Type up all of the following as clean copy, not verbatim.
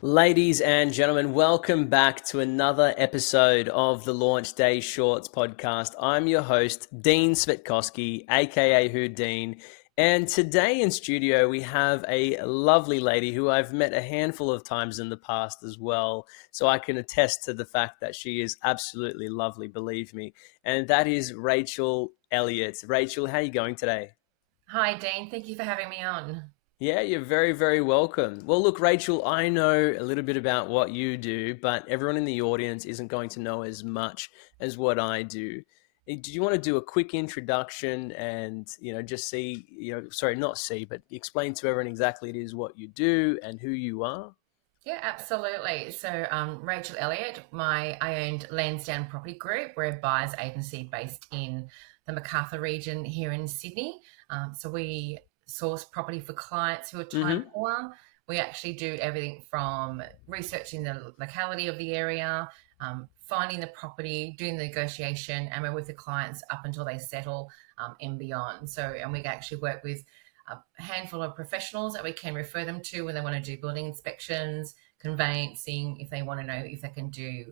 Ladies and gentlemen, welcome back to another episode of the LaunchDay Shorts podcast. I'm your host, Dean Cvetkoski, a.k.a. WhoDean. And today in studio, we have a lovely lady who I've met a handful of times in the past as well. So I can attest to the fact that she is absolutely lovely, believe me. And that is Rachel Elliot. Rachel, how are you going today? Hi, Dean. Thank you for having me on. Yeah, you're very, very welcome. Well, look, Rachel, I know a little bit about what you do, but everyone in the audience isn't going to know as much as what I do. Do you want to do a quick introduction and, just see, sorry, not see, but explain to everyone exactly it is what you do and who you are? Yeah, absolutely. So, Rachel Elliot, I owned Lansdowne Property Group. We're a buyer's agency based in the Macarthur region here in Sydney. So we source property for clients who are time Mm-hmm. poor. We actually do everything from researching the locality of the area, finding the property, doing the negotiation, and we're with the clients up until they settle and beyond. So, and we actually work with a handful of professionals that we can refer them to when they want to do building inspections, conveyancing, if they want to know if they can do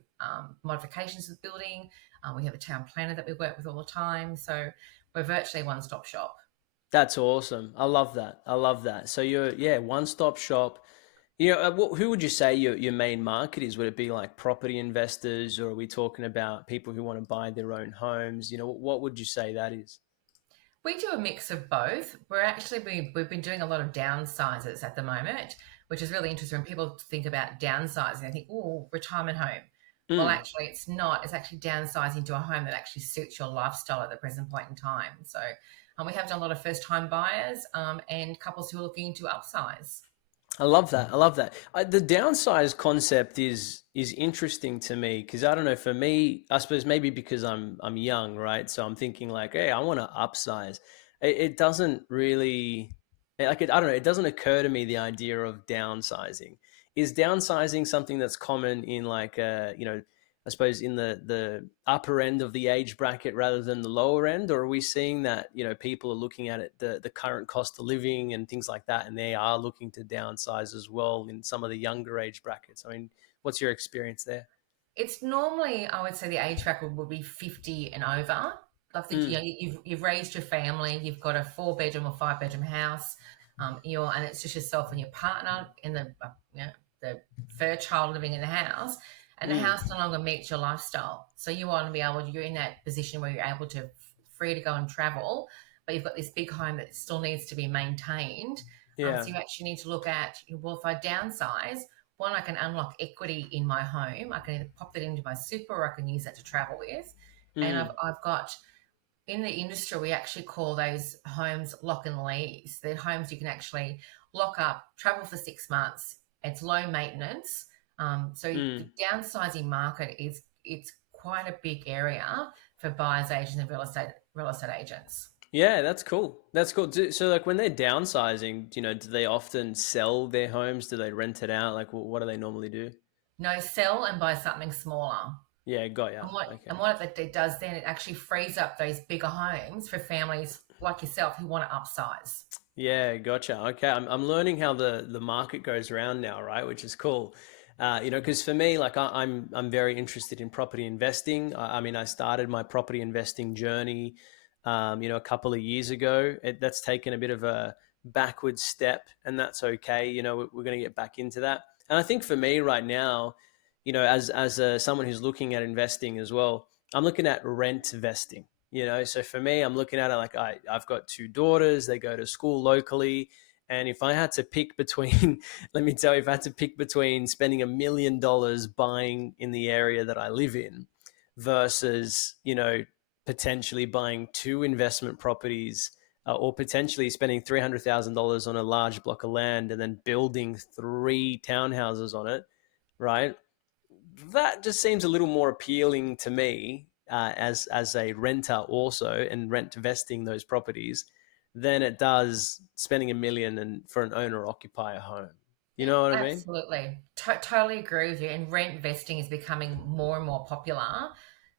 modifications of the building. We have a town planner that we work with all the time. So we're virtually a one-stop shop. That's awesome. I love that. I love that. So you're, yeah, one-stop shop. Who would you say your main market is? Would it be like property investors, or are we talking about people who want to buy their own homes? What would you say that is? We do a mix of both. We've been doing a lot of downsizes at the moment, which is really interesting. When people think about downsizing, they think, oh, retirement home. Well, Mm. actually, it's not. It's actually downsizing to a home that actually suits your lifestyle at the present point in time. So, we have done a lot of first-time buyers and couples who are looking to upsize. I love that. I love that. The downsize concept is interesting to me because I don't know. For me, I suppose maybe because I'm young, right? So I'm thinking like, hey, I want to upsize. It doesn't really I don't know. It doesn't occur to me the idea of downsizing. Is downsizing something that's common in like I suppose in the upper end of the age bracket rather than the lower end, or are we seeing that people are looking at it the current cost of living and things like that, and they are looking to downsize as well in some of the younger age brackets? I mean, what's your experience there? It's normally, I would say, the age bracket would be 50 and over. Like Mm, you've raised your family, you've got a 4 bedroom or 5 bedroom house, and it's just yourself and your partner in the third child living in the house, and the mm, house no longer meets your lifestyle. So you want to be able, you're in that position where you're able to free to go and travel, but you've got this big home that still needs to be maintained. yeah. So you actually need to look at, well, if I downsize, one, I can unlock equity in my home. I can either pop that into my super or I can use that to travel with. And Mm, I've got in the industry, we actually call those homes lock and lease. They're homes you can actually lock up, travel for 6 months. It's low maintenance. So the mm. downsizing market it's quite a big area for buyers agents and real estate agents. Yeah, that's cool. That's cool. So, like, when they're downsizing, do they often sell their homes? Do they rent it out? Like, what do they normally do? No, sell and buy something smaller. Yeah, got ya. And what Okay. and what it does then, it actually frees up those bigger homes for families like yourself who want to upsize. Yeah, gotcha. Okay, I'm learning how the market goes around now, right? Which is cool. Because for me, like I'm very interested in property investing. I mean, I started my property investing journey, a couple of years ago. That's taken a bit of a backward step, and that's okay. We're going to get back into that. And I think for me right now, as someone who's looking at investing as well, I'm looking at rent vesting. So for me, I'm looking at it like I've got two daughters. They go to school locally. And if I had to pick between, let me tell you, if I had to pick between spending $1 million buying in the area that I live in versus, potentially buying two investment properties, or potentially spending $300,000 on a large block of land and then building three townhouses on it, right? That just seems a little more appealing to me, as a renter also, and rent vesting those properties than it does spending 1 million and for an owner occupier home. You know what I mean? Absolutely. Totally agree with you. And rent vesting is becoming more and more popular,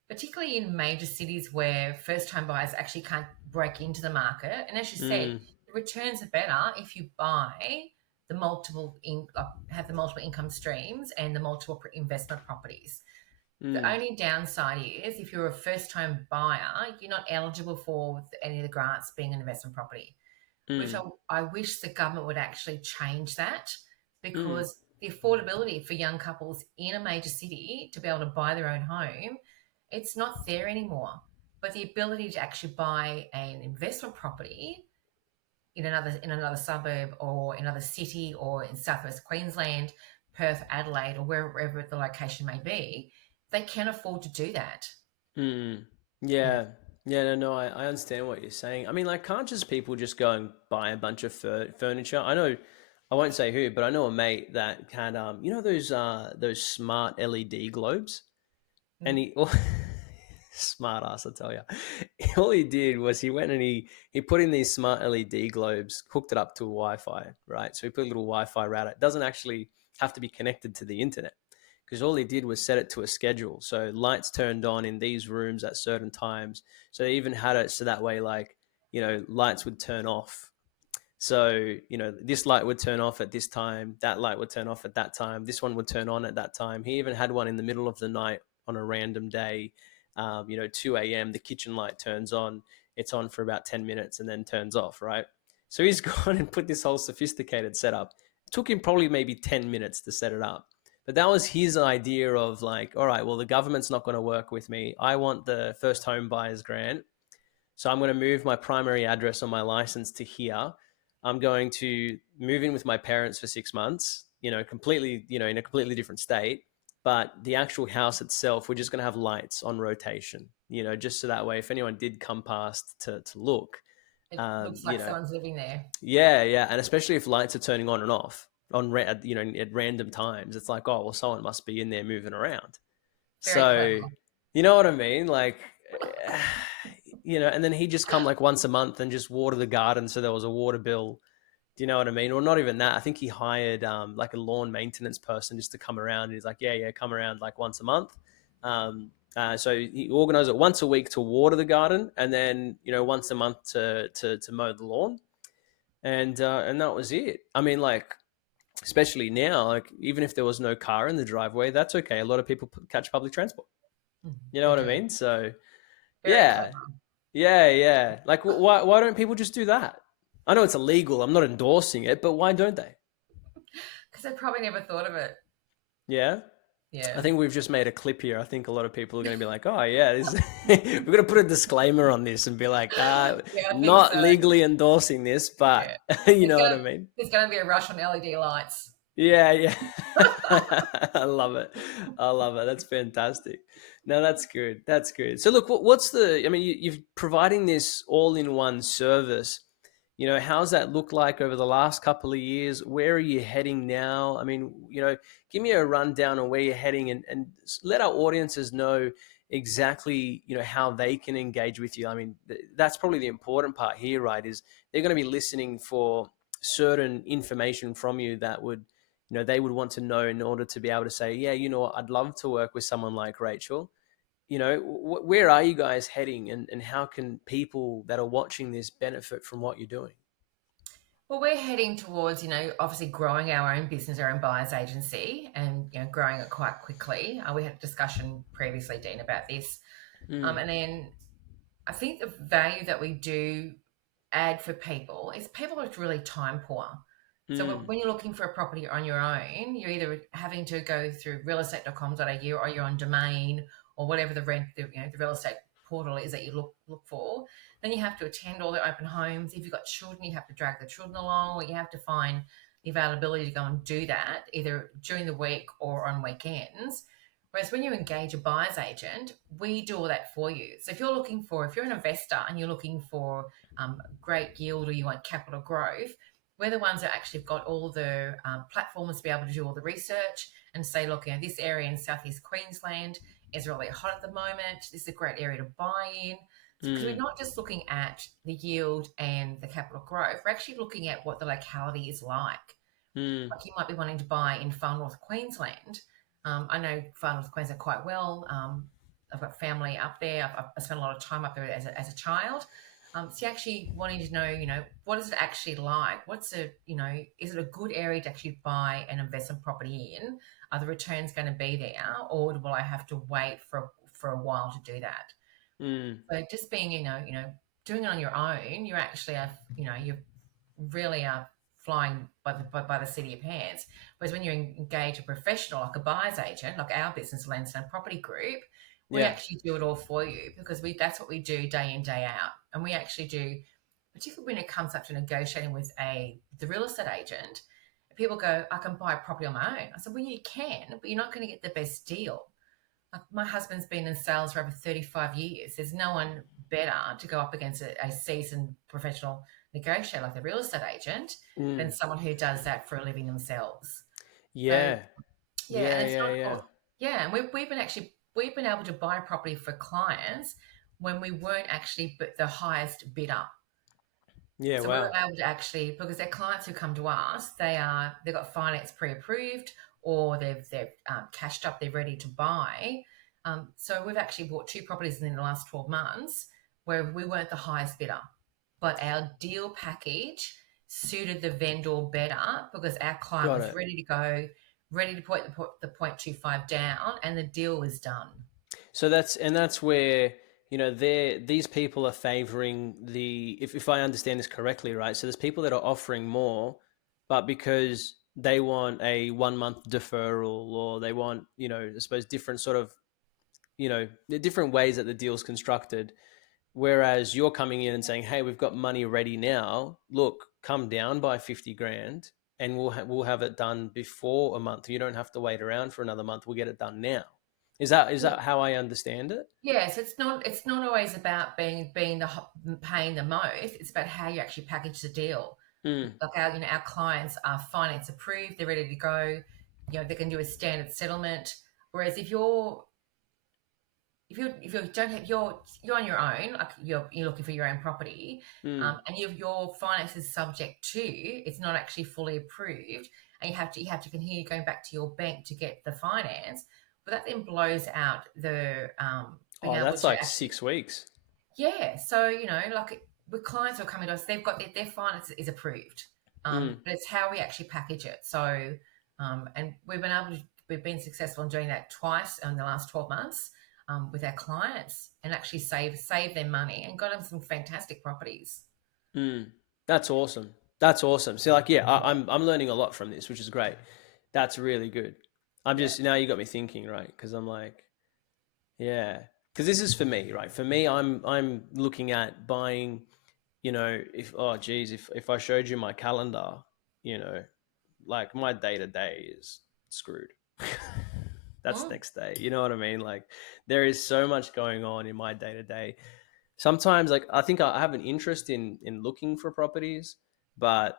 particularly in major cities where first home buyers actually can't break into the market. And as you said, Mm, the returns are better if you buy have the multiple income streams and the multiple investment properties. The Mm, only downside is if you're a first-time buyer, you're not eligible for any of the grants being an investment property, which mm, I wish the government would actually change that, mm, because the affordability for young couples in a major city to be able to buy their own home, it's not there anymore. But the ability to actually buy an investment property in another suburb or another city or in southwest Queensland, Perth, Adelaide, or wherever the location may be, they can afford to do that. mm. Yeah. Yeah. Yeah, no, I understand what you're saying. I mean, like, can't just people just go and buy a bunch of furniture? I know, I won't say who, but I know a mate that had, you know, those smart LED globes, and Mm. he, smart ass, I tell you. All he did was he went and he put in these smart LED globes, hooked it up to a Wi-Fi, right? So he put a little Wi-Fi router. It doesn't actually have to be connected to the internet, because all he did was set it to a schedule. So lights turned on in these rooms at certain times. So they even had it so that way, like, you know, lights would turn off. So, you know, this light would turn off at this time, that light would turn off at that time, this one would turn on at that time. He even had one in the middle of the night on a random day. You know, 2 a.m., the kitchen light turns on, it's on for about 10 minutes and then turns off, right? So he's gone and put this whole sophisticated setup. It took him probably maybe 10 minutes to set it up. But that was his idea of like, all right, well, the government's not going to work with me. I want the first home buyers grant. So I'm going to move my primary address on my license to here. I'm going to move in with my parents for 6 months, you know, completely, you know, in a completely different state. But the actual house itself, we're just going to have lights on rotation, you know, just so that way, if anyone did come past to look, It looks you like know, someone's living there. yeah, yeah. And especially if lights are turning on and off you know, at random times, it's like, oh, well, someone must be in there moving around. Very clever. So, you know what I mean? Like, you know, and then he'd just come like once a month and just water the garden. So there was a water bill. Do you know what I mean? Or not even that. I think he hired like a lawn maintenance person just to come around. And he's like, yeah, come around like once a month. So he organized it once a week to water the garden, and then, you know, once a month to mow the lawn, and that was it. I mean, like, especially now, like, even if there was no car in the driveway, that's okay. A lot of people catch public transport. You know They what I do. mean? So Very yeah, clever. yeah. Like, why don't people just do that? I know it's illegal. I'm not endorsing it, but why don't they? Because I probably never thought of it. Yeah. I Yeah. think we've just made a clip here. I think a lot of people are going to be like, "Oh, yeah, we're going to put a disclaimer on this and be like, Yeah, I think not so. legally endorsing this, but Yeah. you know what I mean." There's gonna be a rush on LED lights. Yeah. I love it. I love it. That's fantastic. No, that's good. That's good. So look, what's I mean, you're providing this all-in-one service. You know, how's that look like over the last couple of years? Where are you heading now? I mean, you know, give me a rundown on where you're heading, and let our audiences know exactly, you know, how they can engage with you. I mean, that's probably the important part here, right? Is they're going to be listening for certain information from you that would, you know, they would want to know in order to be able to say, yeah, you know, I'd love to work with someone like Rachel. You know, where are you guys heading, and how can people that are watching this benefit from what you're doing? Well, we're heading towards, obviously growing our own business, our own buyer's agency, and growing it quite quickly. We had a discussion previously, Dean, about this, Mm, and then I think the value that we do add for people is people are really time poor. So mm, when you're looking for a property on your own, you're either having to go through realestate.com.au or you're on Domain or whatever the real estate portal is that you look for. Then you have to attend all the open homes. If you've got children, you have to drag the children along, or you have to find the availability to go and do that either during the week or on weekends. Whereas when you engage a buyer's agent, we do all that for you. So if you're an investor and you're looking for great yield or you want capital growth, we're the ones that actually have got all the platforms to be able to do all the research and say, look, this area in southeast Queensland is really hot at the moment. This is a great area to buy in. Because we're mm, not just looking at the yield and the capital growth, we're actually looking at what the locality is like. mm, Like you might be wanting to buy in far north Queensland. I know far north Queensland quite well. I've got family up there. I've spent a lot of time up there as a child. So you actually wanting to know, what is it actually like? Is it a good area to actually buy an investment property in? Are the returns going to be there, or will I have to wait for a while to do that? Mm. So just being, doing it on your own, you actually have, you really are flying by the seat of your pants. Whereas when you engage a professional, like a buyer's agent, like our business, Lansdowne Property Group, we Yeah. actually do it all for you because that's what we do day in, day out. And we actually do, particularly when it comes up to negotiating with the real estate agent, people go, I can buy a property on my own. I said, well, you can, but you're not going to get the best deal. Like my husband's been in sales for over 35 years. There's no one better to go up against a seasoned professional negotiator like the real estate agent than someone who does that for a living themselves. So Yeah. yeah, and Yeah. it's Yeah. not Yeah. yeah, and we've been able to buy property for clients when we weren't actually the highest bidder. Yeah. So we were Wow. able to actually, because they're clients who come to us, they've got finance pre-approved or they've cashed up, they're ready to buy. So we've actually bought 2 properties in the last 12 months where we weren't the highest bidder, but our deal package suited the vendor better because our client Got was it. ready to go, ready to put the 0.25 down, and the deal was done. So that's where these people are favoring if I understand this correctly, right? So there's people that are offering more, but because they want a 1 month deferral, or they want I suppose different sort of the different ways that the deal's constructed. Whereas you're coming in and saying, "Hey, we've got money ready now. Look, come down by 50 grand, and we'll have it done before a month. You don't have to wait around for another month. We'll get it done now." Is that how I understand it? Yes, it's not always about paying the most. It's about how you actually package the deal. Mm. Like our clients are finance approved, they're ready to go. They can do a standard settlement. Whereas if you don't have you're on your own, like you're looking for your own property, Mm. and your finance is subject to, it's not actually fully approved, and you have to continue going back to your bank to get the finance, but that then blows out the being Oh, able that's to like 6 weeks. yeah. So like with clients who are coming to us, they've got their finance is approved, Mm. but it's how we actually package it. So and we've been successful in doing that twice in the last 12 months with our clients, and actually save them money and got them some fantastic properties. Mm. That's awesome. That's awesome. So like, yeah, I'm learning a lot from this, which is great. That's really good. I'm Yeah. just now you got me thinking, right? Because I'm like, yeah, because this is for me, right? For me, I'm looking at buying. If oh geez, if I showed you my calendar, you know, like my day to day is screwed. That's Mm, next day. You know what I mean? Like there is so much going on in my day to day. Sometimes, like I think I have an interest in looking for properties, but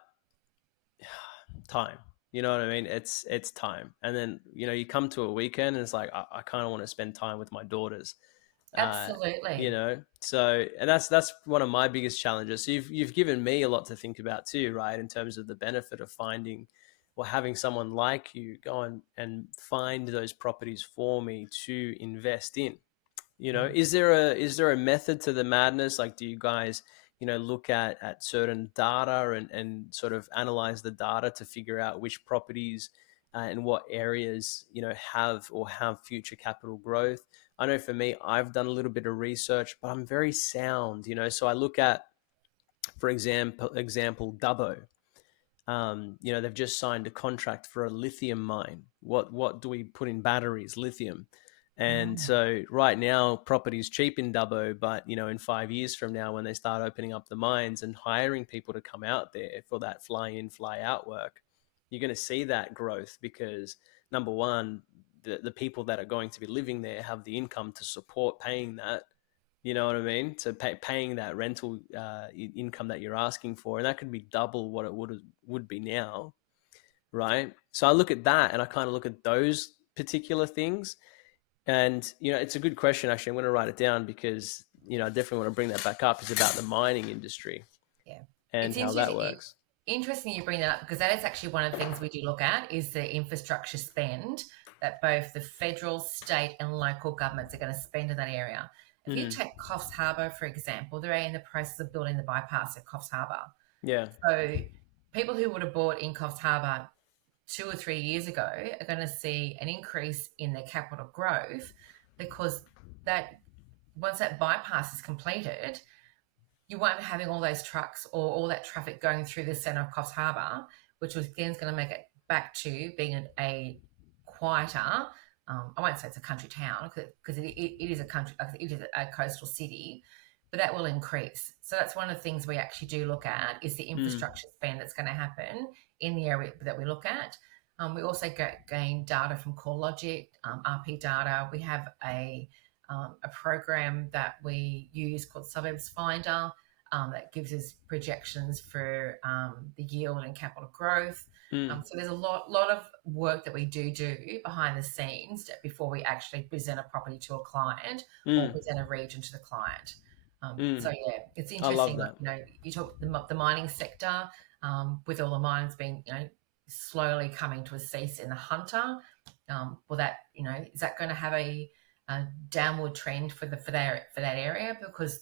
time. You know what I mean? It's time, and then you come to a weekend and it's like I kind of want to spend time with my daughters. uh, absolutely. so and that's one of my biggest challenges. So you've given me a lot to think about too, right? In terms of the benefit of finding or having someone like you go and find those properties for me to invest in. Mm. Is there a method to the madness? Like, do you guys look at certain data and sort of analyze the data to figure out which properties and what areas have future capital growth? I know for me, I've done a little bit of research, but I'm very sound. So I look at, for example, Dubbo. They've just signed a contract for a lithium mine. What do we put in batteries? Lithium. And Mm. so right now, property is cheap in Dubbo, but in 5 years from now, when they start opening up the mines and hiring people to come out there for that fly in, fly out work, you're going to see that growth because number one, the people that are going to be living there have the income to support paying that. You know what I mean? So paying that rental income that you're asking for, and that could be double what it would be now, right? So I look at that, and I kind of look at those particular things, and it's a good question. Actually, I'm going to write it down because I definitely want to bring that back up. Is about the mining industry Yeah. and It's how that works. interesting you bring that up because that is actually one of the things we do look at is the infrastructure spend that both the federal, state, and local governments are going to spend in that area. If you take Coffs Harbour, for example, they're in the process of building the bypass at Coffs Harbour. Yeah. So people who would have bought in Coffs Harbour 2 or 3 years ago are going to see an increase in their capital growth, because that once that bypass is completed, you won't be having all those trucks or all that traffic going through the centre of Coffs Harbour, which was then going to make it back to being a quieter, I won't say it's a country town, because it is a country, it is a coastal city, but that will increase. So that's one of the things we actually do look at, is the infrastructure spend that's going to happen in the area that we look at. We also gain data from CoreLogic, RP data. We have a program that we use called Suburbs Finder, that gives us projections for the yield and capital growth. So there's a lot of work that we do behind the scenes before we actually present a property to a client or present a region to the client. So yeah, it's interesting. I love that. You know, you talk the mining sector, with all the mines being, you know, slowly coming to a cease in the Hunter. Well, that, you know, is that going to have a downward trend for that area, because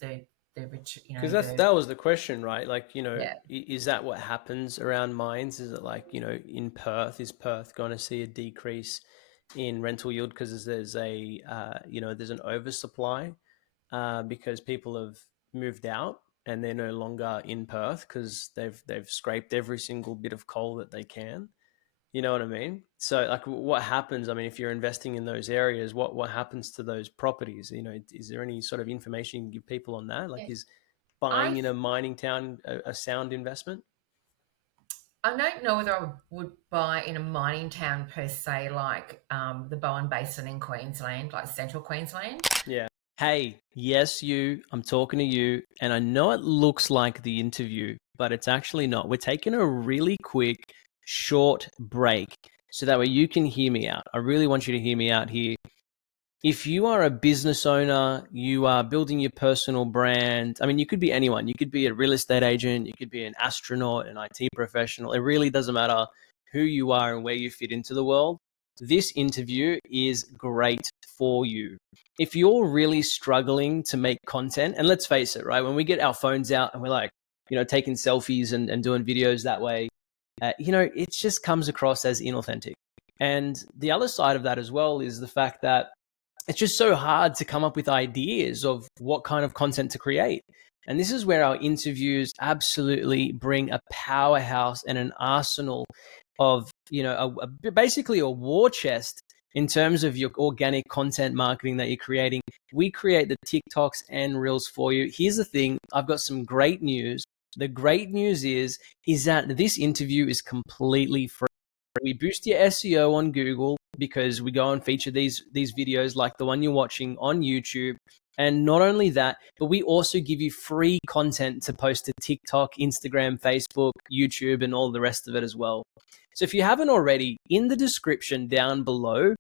because that was the question, right? Like, you know, is that what happens around mines? Is it like, you know, in Perth, is Perth going to see a decrease in rental yield because there's a there's an oversupply because people have moved out and they're no longer in Perth because they've scraped every single bit of coal that they can. You know what I mean? So like, what happens? I mean, if you're investing in those areas, what happens to those properties? You know, is there any sort of information you can give people on that? Like, is buying in a mining town a sound investment? I don't know whether I would buy in a mining town per se, like the Bowen Basin in Queensland, like central Queensland. Yeah. Hey, yes, I'm talking to you, and I know it looks like the interview, but it's actually not. We're taking a really quick, short break so that way you can hear me out. I really want you to hear me out here. If you are a business owner, you are building your personal brand. I mean, you could be anyone. You could be a real estate agent. You could be an astronaut, an IT professional. It really doesn't matter who you are and where you fit into the world. This interview is great for you. If you're really struggling to make content, and let's face it, right? When we get our phones out and we're like, you know, taking selfies and doing videos that way, you know, it just comes across as inauthentic. And the other side of that as well is the fact that it's just so hard to come up with ideas of what kind of content to create. And this is where our interviews absolutely bring a powerhouse and an arsenal of, you know, basically a war chest in terms of your organic content marketing that you're creating. We create the TikToks and Reels for you. Here's the thing. I've got some great news. The great news is that this interview is completely free. We boost your SEO on Google because we go and feature these videos like the one you're watching on YouTube. And not only that, but we also give you free content to post to TikTok, Instagram, Facebook, YouTube, and all the rest of it as well. So if you haven't already, in the description down below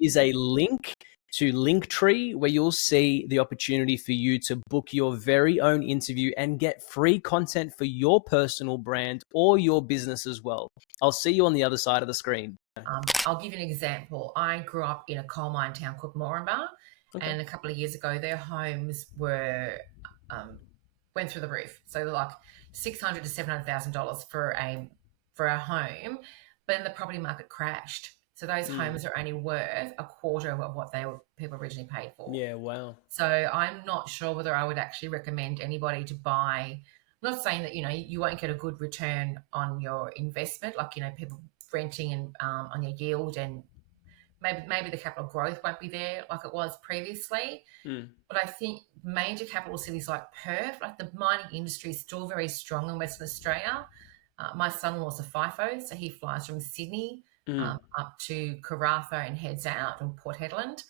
is a link to Linktree, where you'll see the opportunity for you to book your very own interview and get free content for your personal brand or your business as well. I'll see you on the other side of the screen. I'll give you an example. I grew up in a coal mine town called Moranbah, and a couple of years ago, their homes were went through the roof. So like $600,000 to $700,000 for a home, but then the property market crashed. So those homes are only worth a quarter of what people originally paid for. Yeah, wow. So I'm not sure whether I would actually recommend anybody to buy. I'm not saying that, you know, you won't get a good return on your investment, like, you know, people renting and on your yield, and maybe the capital growth won't be there like it was previously. But I think major capital cities like Perth, like the mining industry is still very strong in Western Australia. My son-in-law's a FIFO, so he flies from Sydney up to Karratha and heads out, and Port Hedland.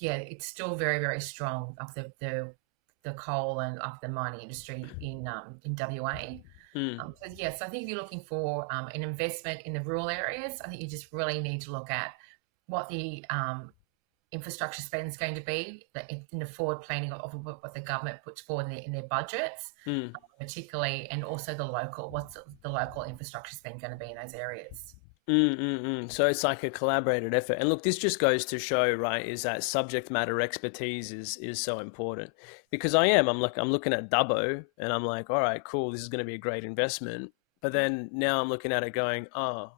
It's still very, very strong up the coal and up the mining industry in WA. So I think if you're looking for an investment in the rural areas, I think you just really need to look at what the infrastructure spend is going to be in the forward planning of what the government puts forward in their budgets, particularly, and also what's the local infrastructure spend going to be in those areas. So it's like a collaborated effort. And look, this just goes to show, right, is that subject matter expertise is so important. Because I'm looking at Dubbo and I'm like, all right, cool, this is going to be a great investment. But then now I'm looking at it going, oh,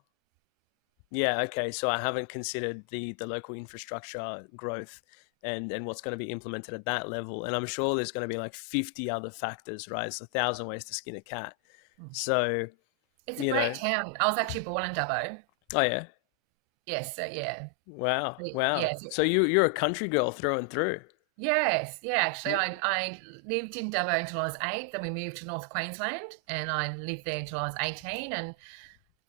yeah, okay, so I haven't considered the local infrastructure growth and what's going to be implemented at that level. And I'm sure there's going to be like 50 other factors, right? It's a thousand ways to skin a cat. Mm. So, It's a you great know, town. I was actually born in Dubbo. oh yeah. Yes, so yeah. Wow. Yeah, Wow. so So you're a country girl through and through. yes, yeah, actually, I lived in Dubbo until I was 8. Then we moved to North Queensland, and I lived there until I was 18, and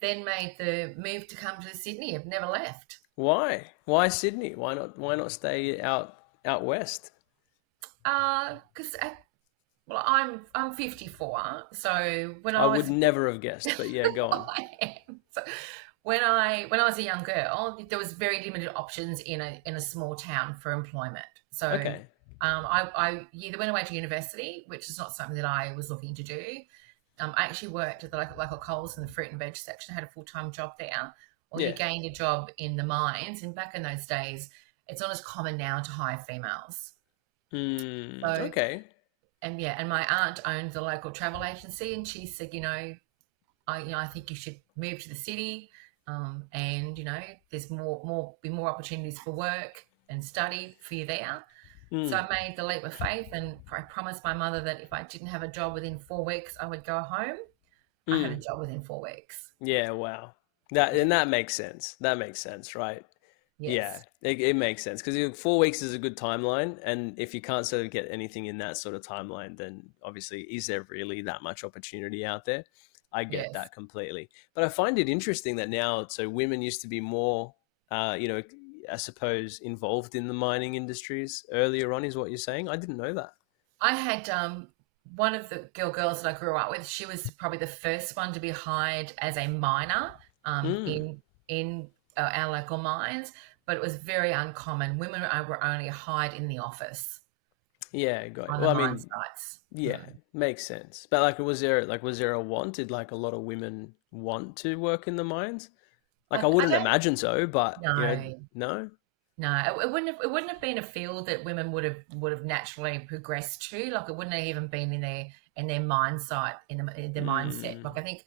then made the move to come to Sydney. I've never left. Why? Why Sydney? Why not stay out west? Because well, I'm 54, so when I I would was never have guessed, but yeah, go on. I am. So when I was a young girl, there was very limited options in a small town for employment. So Okay. I either went away to university, which is not something that I was looking to do. I actually worked at the local Coles in the fruit and veg section. I had a full-time job there, or you Yeah. gained a job in the mines. And back in those days, it's not as common now to hire females. So Okay. and yeah, and my aunt owned the local travel agency, and she said, I think you should move to the city, and there's more opportunities for work and study for you there. So Mm. I made the leap of faith, and I promised my mother that if I didn't have a job within 4 weeks, I would go home. I had a Mm. job within 4 weeks. Yeah, wow. That makes sense. That makes sense, right? Yeah, Yes, it makes sense because 4 weeks is a good timeline, and if you can't sort of get anything in that sort of timeline, then obviously, is there really that much opportunity out there? I get yes. that completely, but I find it interesting that now, so women used to be more, you know, I suppose involved in the mining industries earlier on, is what you're saying. I didn't know that. I had one of the girls that I grew up with. She was probably the first one to be hired as a miner Mm. in our local mines, but it was very uncommon. Women were only hired in the office Yeah, got it. on the Well, I mine mean, sites. yeah, makes sense. But like, was there a want? Did like a lot of women want to work in the mines? Like, I I wouldn't don't imagine so, but know. no. No, it wouldn't have been a field that women would have naturally progressed to. Like it wouldn't have even been in their mindset in the mindset. Mm, Like I think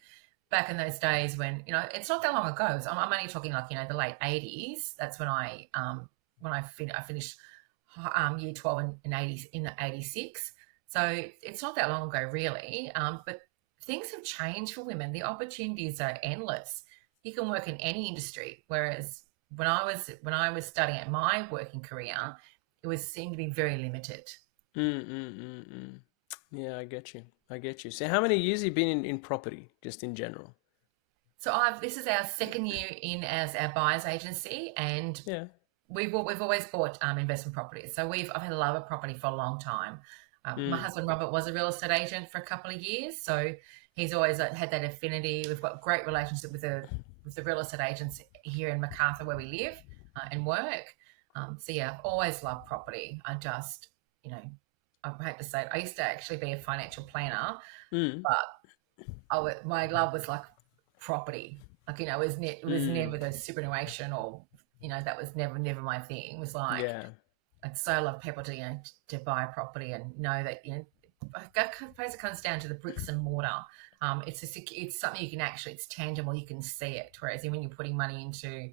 back in those days when it's not that long ago. So I'm only talking like the late 80s. That's when I finished year 12 in 86. So it's not that long ago really. But things have changed for women. The opportunities are endless. You can work in any industry, whereas when I was studying at my working career, it was seemed to be very limited. mm, mm, mm, mm. Yeah, I get you. I get you. So, how many years have you been in property, just in general? So this is our second year in as our buyers agency, and Yeah. we've always bought investment properties. So I've had a love of property for a long time. My Mm, husband Robert was a real estate agent for a couple of years, so he's always had that affinity. We've got great relationship with the real estate agents here in Macarthur where we live and work. So yeah, I've always loved property. You know, I hate to say it, I used to actually be a financial planner, mm, but my love was like property. Like it was mm. never the superannuation or that was never my thing. It was like Yeah. I'd so love people to to buy a property and know that I suppose it comes down to the bricks and mortar. It's something you can actually, it's tangible, you can see it. Whereas when you're putting money into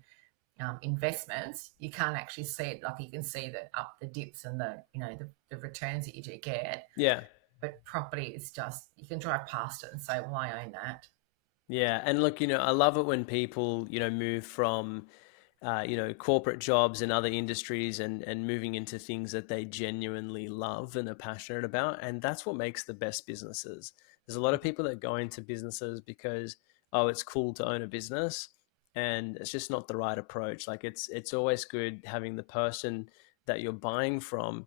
investments, you can't actually see it. Like you can see the dips and the returns that you do get. Yeah. But property is just, you can drive past it and say, well, I own that. Yeah. And look, I love it when people, move from, corporate jobs and other industries and moving into things that they genuinely love and are passionate about. And that's what makes the best businesses. There's a lot of people that go into businesses because, oh, it's cool to own a business. And it's just not the right approach. Like it's always good having the person that you're buying from,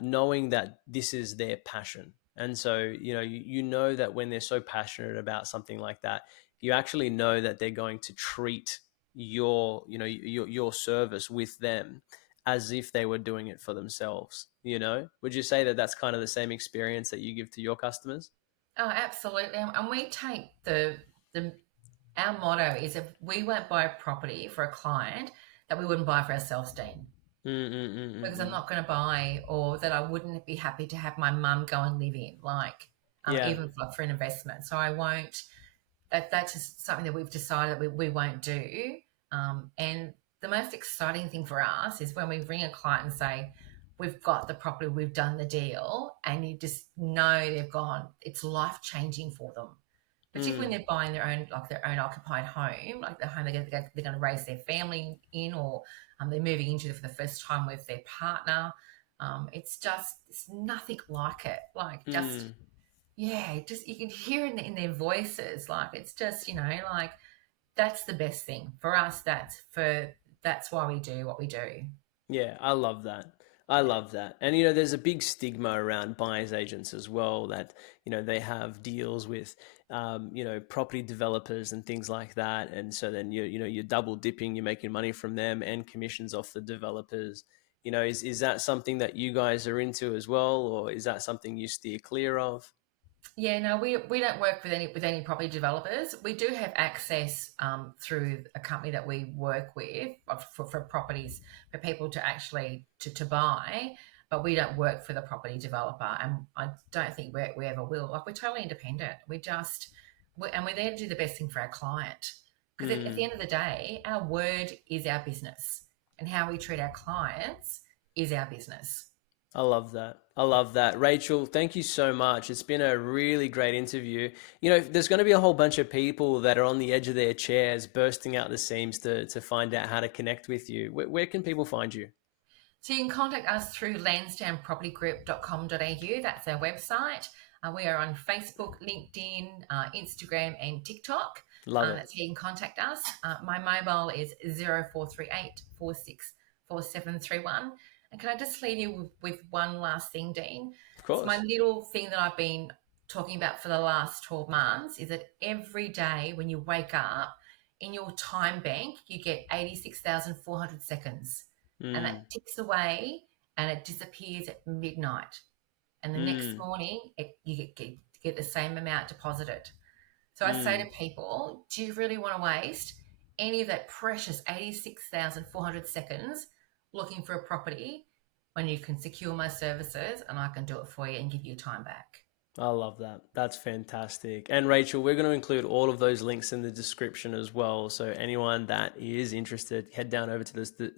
knowing that this is their passion. And so, you know that when they're so passionate about something like that, you actually know that they're going to treat your service with them as if they were doing it for themselves. Would you say that that's kind of the same experience that you give to your customers? Oh, absolutely. And we take the Our motto is if we won't buy a property for a client that we wouldn't buy for ourselves, Dean. Because I'm not going to buy, or that I wouldn't be happy to have my mum go and live in, like even for an investment. So I won't. That's just something that we've decided we won't do. And the most exciting thing for us is when we ring a client and say, we've got the property, we've done the deal, and you just know they've gone, it's life-changing for them. Particularly when they're buying their own occupied home, like the home they're going to raise their family in, or they're moving into it for the first time with their partner. It's nothing like it. Like just you can hear it in their voices. Like it's just, like that's the best thing for us. That's why we do what we do. Yeah, I love that. I love that. And, there's a big stigma around buyer's agents as well that, they have deals with, property developers and things like that. And so then, you're double dipping, you're making money from them and commissions off the developers. Is that something that you guys are into as well? Or is that something you steer clear of? Yeah, no, we don't work with any property developers. We do have access through a company that we work with for properties for people to actually to buy, but we don't work for the property developer, and I don't think we ever will. Like we're totally independent. We're there to do the best thing for our client, because at the end of the day, our word is our business, and how we treat our clients is our business. I love that. I love that. Rachel, thank you so much. It's been a really great interview. There's going to be a whole bunch of people that are on the edge of their chairs bursting out the seams to find out how to connect with you. Where can people find you? So you can contact us through lansdownepropertygroup.com.au. That's our website. We are on Facebook, LinkedIn, Instagram and TikTok. Love it. That's how you can contact us. My mobile is 0438 464731. And can I just leave you with one last thing, Dean? Of course. So my little thing that I've been talking about for the last 12 months is that every day when you wake up, in your time bank, you get 86,400 seconds. And that ticks away and it disappears at midnight. And the next morning, you get the same amount deposited. So I say to people, do you really want to waste any of that precious 86,400 seconds looking for a property when you can secure my services and I can do it for you and give you time back? I love that. That's fantastic. And Rachel, we're going to include all of those links in the description as well. So anyone that is interested, head down over to the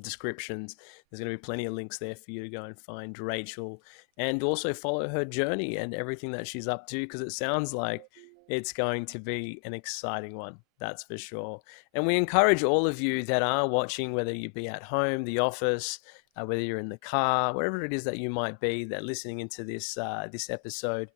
descriptions. There's going to be plenty of links there for you to go and find Rachel, and also follow her journey and everything that she's up to, because it sounds like it's going to be an exciting one. That's for sure. And we encourage all of you that are watching, whether you be at home, the office, whether you're in the car, wherever it is that you might be that listening into this episode,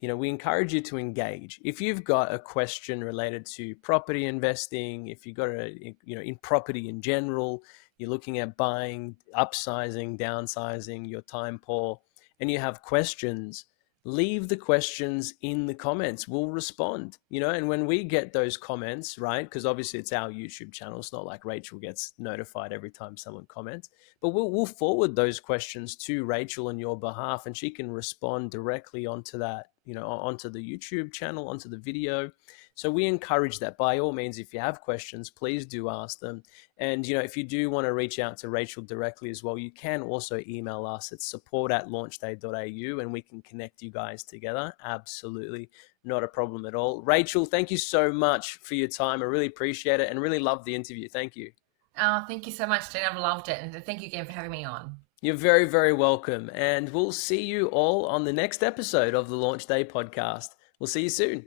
we encourage you to engage. If you've got a question related to property investing, if you've got in property in general, you're looking at buying, upsizing, downsizing, you're time poor, and you have questions, leave the questions in the comments. We'll respond, and when we get those comments, right, because obviously it's our YouTube channel. It's not like Rachel gets notified every time someone comments, but we'll forward those questions to Rachel on your behalf, and she can respond directly onto that, onto the YouTube channel, onto the video. So we encourage that. By all means, if you have questions, please do ask them. And, if you do want to reach out to Rachel directly as well, you can also email us at support@launchday.au, and we can connect you guys together. Absolutely not a problem at all. Rachel, thank you so much for your time. I really appreciate it and really loved the interview. Thank you. Thank you so much, Dean. I've loved it. And thank you again for having me on. You're very, very welcome. And we'll see you all on the next episode of the LaunchDay Podcast. We'll see you soon.